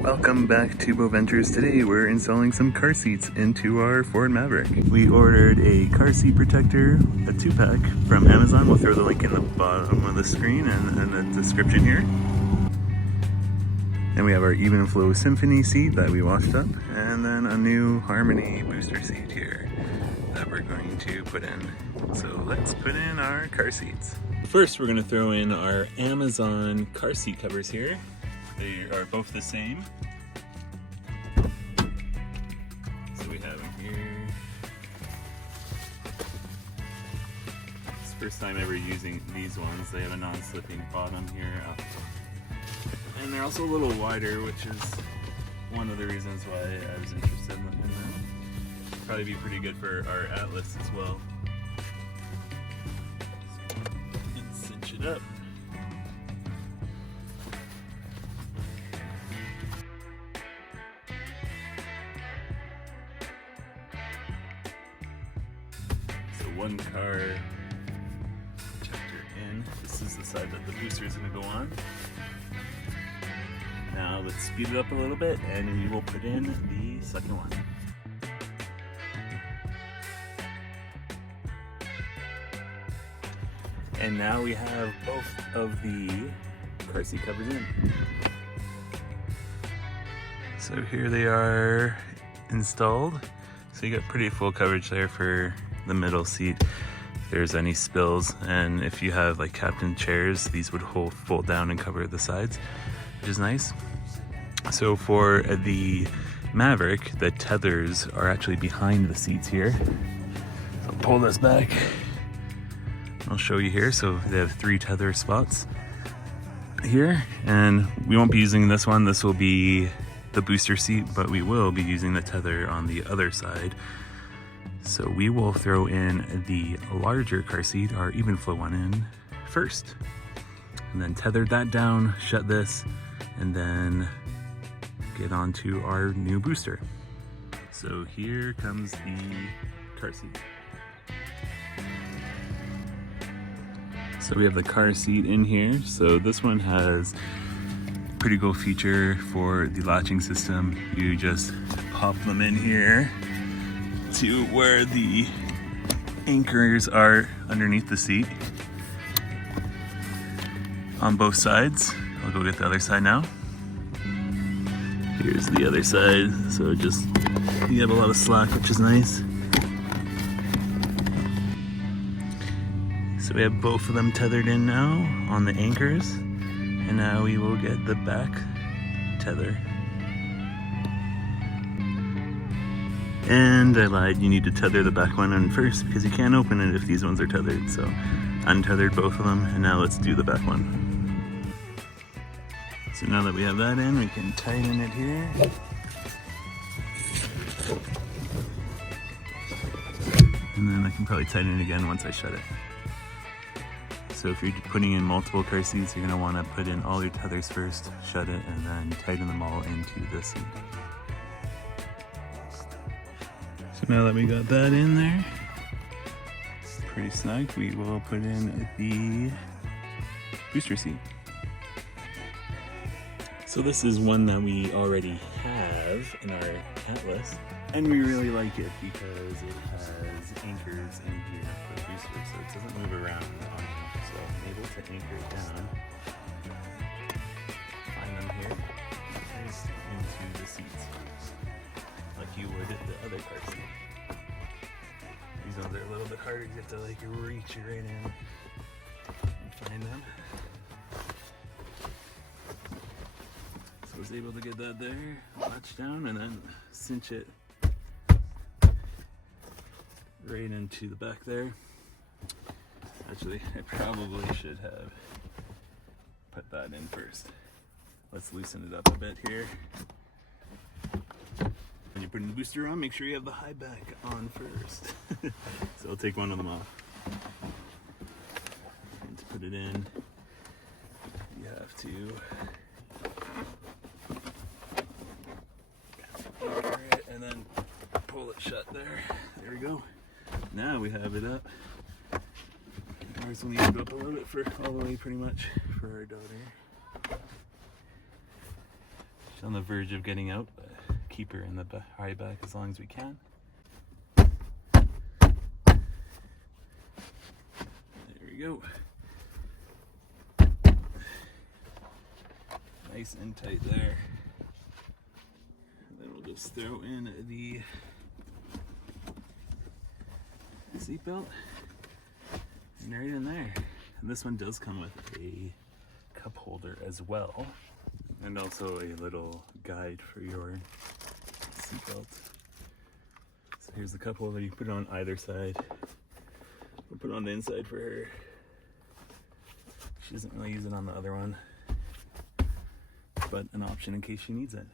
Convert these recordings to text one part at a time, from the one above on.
Welcome back to Bo Ventures. Today we're installing some car seats into our Ford Maverick. We ordered a car seat protector, a 2-pack from Amazon. We'll throw the link in the bottom of the screen and the description here. And we have our Even Flow Symphony seat that we washed up, and then a new Harmony booster seat here that we're going to put in. So let's put in our car seats. First, we're going to throw in our Amazon car seat covers here. They are both the same. So we have them here. It's the first time ever using these ones. They have a non-slipping bottom here. And they're also a little wider, which is one of the reasons why I was interested in them. Probably be pretty good for our Atlas as well. So let's cinch it up. One car protector in. This is the side that the booster is going to go on. Now let's speed it up a little bit and we will put in the second one. And now we have both of the car seat covers in. So here they are installed. So you got pretty full coverage there for the middle seat if there's any spills, and if you have like captain chairs, these would fold down and cover the sides, which is nice. So for the Maverick, the tethers are actually behind the seats here. So I'll pull this back. I'll show you here. So they have 3 tether spots here, and we won't be using this one. This will be the booster seat, but we will be using the tether on the other side. So we will throw in the larger car seat, our Even Flow one, in first, and then tether that down, shut this, and then get onto our new booster. So here comes the car seat. So we have the car seat in here. So this one has a pretty cool feature for the latching system. You just pop them in here to where the anchors are underneath the seat on both sides. I'll go get the other side now. Here's the other side. So just, you have a lot of slack, which is nice. So we have both of them tethered in now on the anchors, and now we will get the back tether. And I lied, you need to tether the back one in first because you can't open it if these ones are tethered. So untethered both of them, and now let's do the back one. So now that we have that in, we can tighten it here. And then I can probably tighten it again once I shut it. So if you're putting in multiple car seats, you're going to want to put in all your tethers first, shut it, and then tighten them all into the seat. So now that we got that in there, pretty snug, we will put in the booster seat. So this is one that we already have in our Atlas, and we really like it because it has anchors in here for the booster, so it doesn't move around on you. So I'm able to anchor it down, find them here, and into the seats, like you would the other car seat. These ones are a little bit harder. You have to like reach right in and find them. So I was able to get that there, latch down, and then cinch it right into the back there. Actually, I probably should have put that in first. Let's loosen it up a bit here. When you're putting the booster on, make sure you have the high back on first. So I'll take one of them off. And to put it in, you have to anchor it and then pull it shut there. There we go. Now we have it up. Ours will need to go up a little bit for all the way pretty much for our daughter. She's on the verge of getting out, but keep her in the high back as long as we can. There we go. Nice and tight there. And then we'll just throw in the seatbelt and right in there. And this one does come with a cup holder as well, and also a little guide for your seatbelt. So here's the cup holder. You put it on either side. We'll put it on the inside for her. She doesn't really use it on the other one, but an option in case she needs it.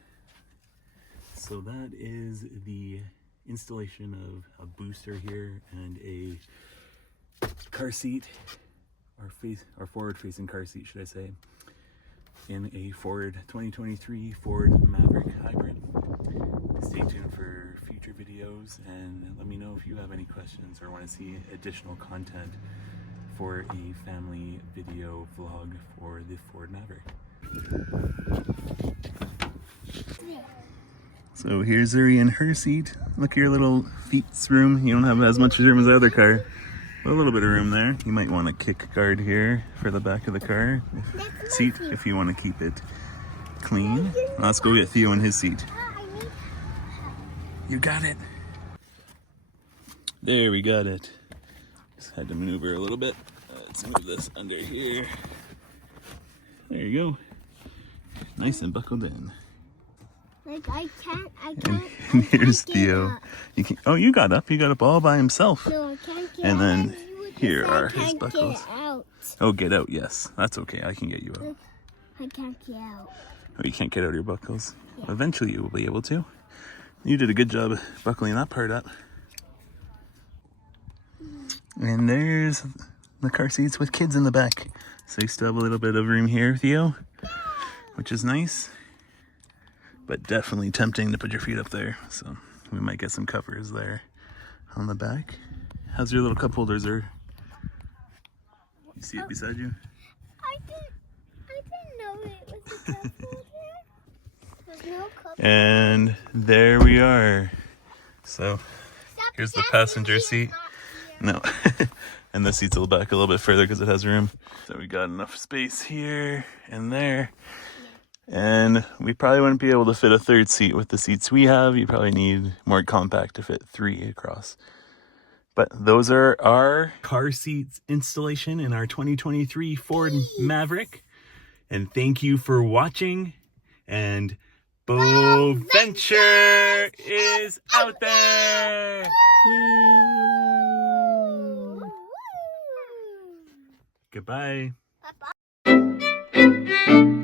So that is the installation of a booster here and a car seat, or forward-facing car seat, should I say, in a Ford 2023 Ford Maverick Hybrid. Stay tuned for future videos, and let me know if you have any questions or want to see additional content for a family video vlog for the Ford Maverick. So here's Zuri in her seat. Look at your little feet's room. You don't have as much room as the other car, but a little bit of room there. You might want a kick guard here for the back of the car seat if you want to keep it clean. Let's go get Theo in his seat. You got it. There, we got it. Just had to maneuver a little bit. Let's move this under here. There you go. Nice and buckled in. Like I can't. And here's Theo. You got up. You got up all by himself. No, I can't get And then out. here I are his can't buckles. Get out. Oh, get out. Yes, that's okay. I can get you out. I can't get out. Oh, you can't get out of your buckles. Yeah. Eventually you will be able to. You did a good job buckling that part up. And there's the car seats with kids in the back. So you still have a little bit of room here, Theo, which is nice, but definitely tempting to put your feet up there. So we might get some covers there on the back. How's your little cup holders there? You see it beside you? I didn't know it was a cup holder. There's no cup. And there we are. So here's the passenger seat. No. And the seat's back a little bit further because it has room. So we got enough space here and there. And we probably wouldn't be able to fit a third seat with the seats we have. You probably need more compact to fit 3 across. But those are our car seats installation in our 2023 Ford Maverick. And thank you for watching. And Boventure is out there. Woo. Goodbye. Bye-bye.